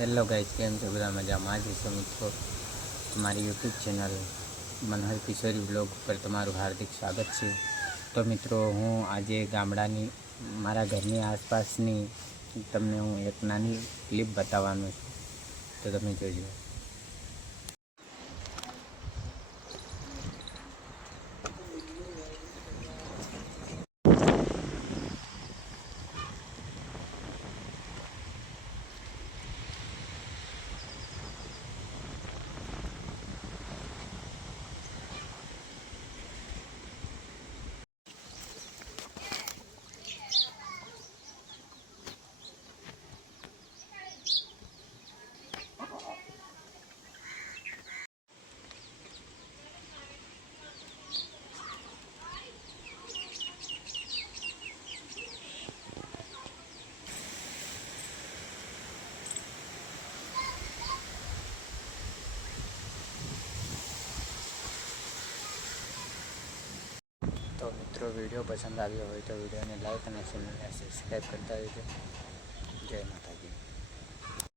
Hello guys, કેમ છો? બધા મજામાં? આજે છો મિત્રો મારી યુટ્યુબ ચેનલ મનહર કિશોરી બ્લોગ પર તમારું હાર્દિક સ્વાગત છે। તો મિત્રો, હું આજે ગામડાની મારા ઘરની આસપાસની તમને હું એક નાની ક્લિપ બતાવવાનો છું, તો તમે જોજો। તો મિત્રો, વિડીયો પસંદ આવ્યો હોય તો વિડીયોને લાઈક અને ચેનલને સબસ્ક્રાઈબ કરતા રહેજો। જય માતા।